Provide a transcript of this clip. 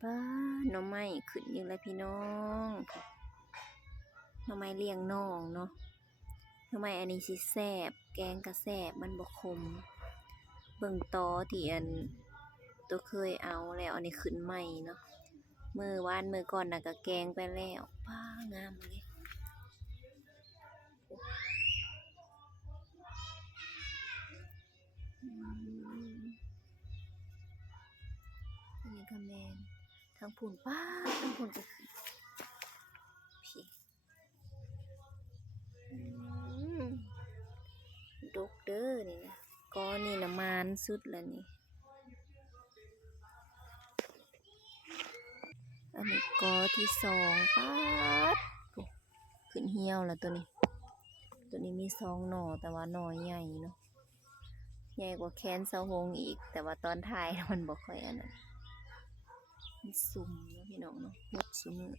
ป้าหน่อไม้ขึ้นอยู่แล้วพี่น้องหน่อไม้เลี้ยงน้องเนาะหน่อไม้อันนี้สิแซ่บแกงก็แซ่บมันบ่ขมเบิ่งตอที่อันตัวเคยเอาแล้วอันนี้ขึ้นใหม่เนาะมื้อก่อนน่ะก็แกงไปแล้วป้างามเลยอันนี้ก็แม่นทางพุ่นป้าทางพุ่นก็ขึ้นพี่ดกเด้อนี่นะกอนี่น่ะมานสุดแล้วนี่อันนี้กอที่2ป๊าดโอ้ขึ้นเหี่ยวแล้วตัวนี้มี2หน่อแต่ว่าหน่อใหญ่เนาะใหญ่กว่าแขนเสาหงอีกแต่ว่าตอนถ่ายมันบ่ค่อยอันนั้นมันสุ่มเนาะพี่น้องเนาะหมดซุมื้อ